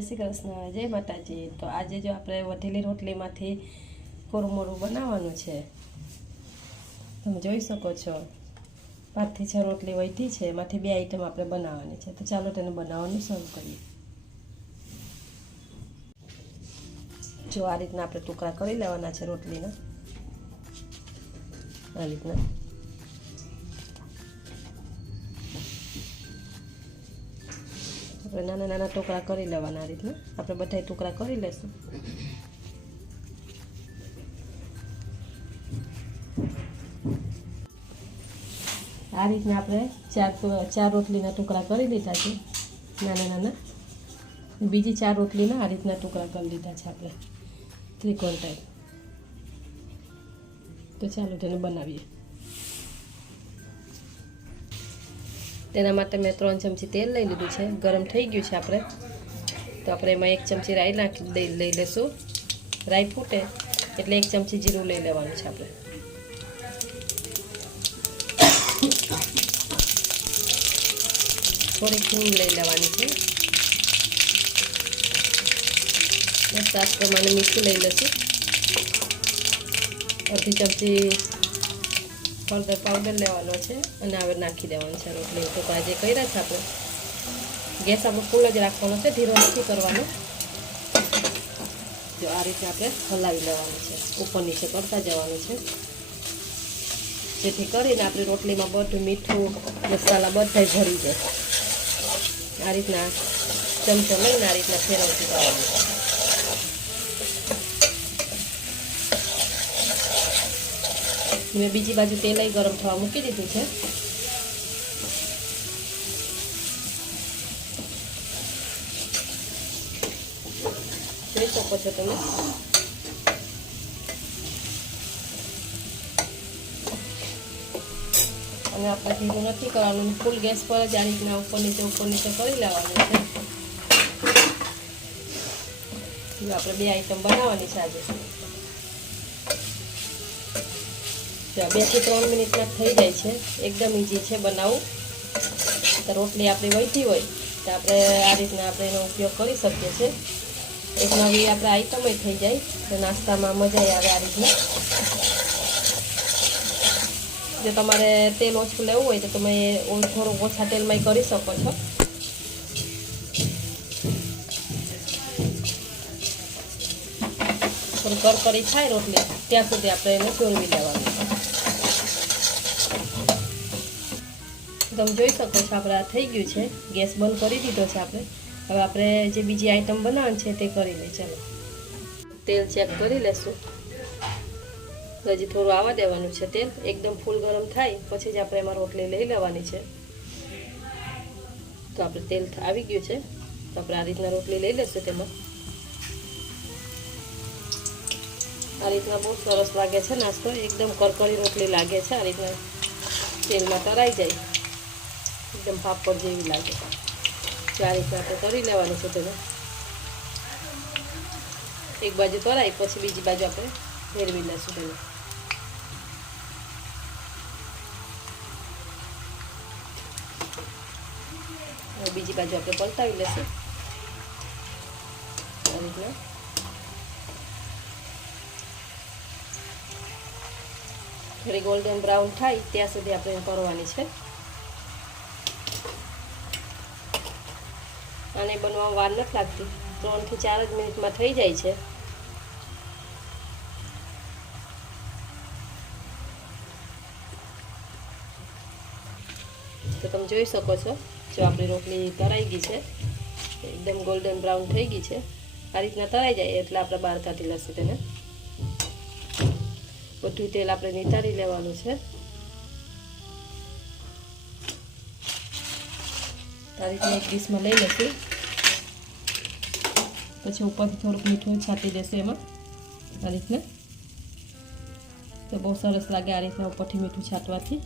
કૃષ્ણ, જય માતાજી. તો આજે જો આપણે વધેલી રોટલીમાંથી કોરમોરું બનાવવાનું છે, તમે જોઈ શકો છો. પાંચથી છ રોટલી વધી છે, એમાંથી બે આઈટમ આપણે બનાવવાની છે. તો ચાલો તેને બનાવવાનું શરૂ કરીએ. જો આ રીતના આપણે ટુકડા કરી લેવાના છે રોટલીના. આ રીતના. આપણે નાના નાના ટુકડા કરી લેવાના રીતના. આપણે બધા ટુકડા કરી લેશું. આ રીતના આપણે ચાર ચાર રોટલીના ટુકડા કરી લીધા છે, નાના નાના. બીજી ચાર રોટલીના આ રીતના ટુકડા કરી લીધા છે આપણે. ત્રિકોણ ટાઈપ તો ચાલો તેને બનાવીએ. તેના માટે મેં ત્રણ ચમચી તેલ લઈ લીધું છે. ગરમ થઈ ગયું છે આપણે. તો આપણે એમાં એક ચમચી રાઈ નાખી લઈ લેશું. રાઈ ફૂટે એટલે એક ચમચી જીરું લઈ લેવાનું છે આપણે. થોડીક હિંગ લઈ લેવાની છે. સાત પ્રમાણે મીઠું લઈ લઈશું અડધી ચમચી હળદર પાવડર લેવાનો છે અને હવે નાખી દેવાનું છે રોટલી. તો આજે કર્યા છે આપણે. ગેસ આપણો ફૂલ જ રાખવાનો છે, ધીરો નથી કરવાનો. જો આ રીતે આપણે હલાવી લેવાનું છે. ઉપર નીચે કરતા જવાનું છે. જેથી કરીને આપણી રોટલીમાં બધું મીઠું, મસાલા બધા ભરી જાય. આ રીતના ચમચો લઈને આ રીતના ફેરવતી જવાનું મેં બીજી બાજુ તેલ ગરમ થવા મૂકી દીધું છે. જોઈ શકો છો તમે. અને આપણે ધીરું નથી કરવાનું. ફૂલ ગેસ પર જ આ રીતના ઉપર નીચે ઉપર નીચે કરી લેવાનું છે. આપણે બે આઈટમ બનાવવાની છે આજે. બેથી ત્રણ મિનિટમાં થઈ જાય છે. એકદમ ઇઝી છે બનાવવું. તો રોટલી આપણી વહીતી હોય, તો આપણે આ રીતના આપણે એનો ઉપયોગ કરી શકીએ છીએ. એક નવી આપણે આઈટમ થઈ જાય, તો નાસ્તામાં મજા આવે આ રીતના. જો તમારે તેલ ઓછું લેવું હોય, તો તમે થોડું ઓછા તેલમાં કરી શકો છો. થોડી કરકરી થાય રોટલી, ત્યાં સુધી આપણે એને ચોળવી લેવાનું. તમે જોઈ શકો છો, આપણે આ થઈ ગયું છે. ગેસ બંધ કરી દીધો છે આપણે. હવે આપણે જે બીજી આઈટમ બનાવવાની છે તે કરી લઈએ. ચાલો. તેલ ચેક કરી લેશું. હજી થોડું આવવા દેવાનું છે તેલ. એકદમ ફૂલ ગરમ થાય, પછી જ આપણે એમાં રોટલી લઈ લેવાની છે. તો આપણે તેલ આવી ગયું છે. તો આપણે આ રીતના રોટલી લઈ લેશું તેમાં. આ રીતના બહુ સરસ લાગે છે નાસ્તો. એકદમ કરકરી રોટલી લાગે છે. આ રીતના તેલમાં તરાઈ જાય. એકદમ પાપડ જેવી લાગે. ચારે આપણે કરી લેવાનું છે તેને. એક બાજુ તોરાય, પછી બીજી બાજુ આપણે ફેરવી લઈશું તેને. બીજી બાજુ આપણે પલટાવી લેશું. આ રીતના. થોડી ગોલ્ડન બ્રાઉન થાય, ત્યાં સુધી આપણે કરવાની છે. આને બનવામાં વાર નથી લાગતી. ત્રણથી ચાર જ મિનિટમાં થઈ જાય છે. તો તમે જોઈ શકો છો, જો આપણી રોટલી તરાઈ ગઈ છે, એકદમ ગોલ્ડન બ્રાઉન થઈ ગઈ છે. આ રીતના તરાઈ જાય એટલે આપણે બહાર કાઢી લઈશું તેને. બધું તેલ આપણે નિતારી લેવાનું છે. આ રીતના એક ડીશમાં લઈ લઈશું પછી ઉપરથી થોડુંક મીઠું છાંટી દેશું એમાં. આ રીતના. તો બહુ સરસ લાગે આ રીતના ઉપરથી મીઠું છાંટવાથી.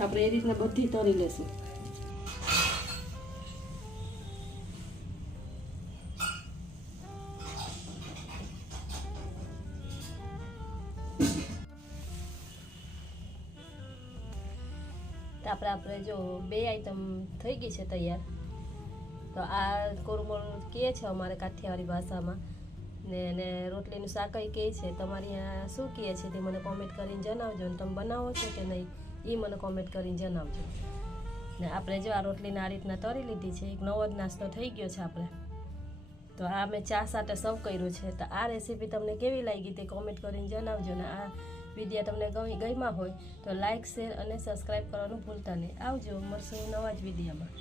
આપણે એ રીતના બધી તરી લેશું. આપણે આપણે જો બે આઈટમ થઈ ગઈ છે તૈયાર. તો આ કોરમોળું કહે છે અમારે કાઠિયાવાડી ભાષામાં. ને એને રોટલીનું શાકઈ કહે છે. તમારી અહીંયા શું કહે છે તે મને કોમેન્ટ કરીને જણાવજો ને તમે બનાવો છો કે નહીં, એ મને કોમેન્ટ કરીને જણાવજો. ને આપણે જો આ રોટલીને આ રીતના તરી લીધી છે. એક નવો જ નાસ્તો થઈ ગયો છે આપણે. તો આ મેં ચા સાથે સર્વ કર્યું છે. તો આ રેસીપી તમને કેવી લાગી તે કોમેન્ટ કરીને જણાવજો ને આ વીડિયો તમને ગમી, ગમ્યા હોય તો લાઇક શેર અને સબસ્ક્રાઈબ કરવાનું ભૂલતા નહીં. આવજો, મળશું નવા જ વિડીયોમાં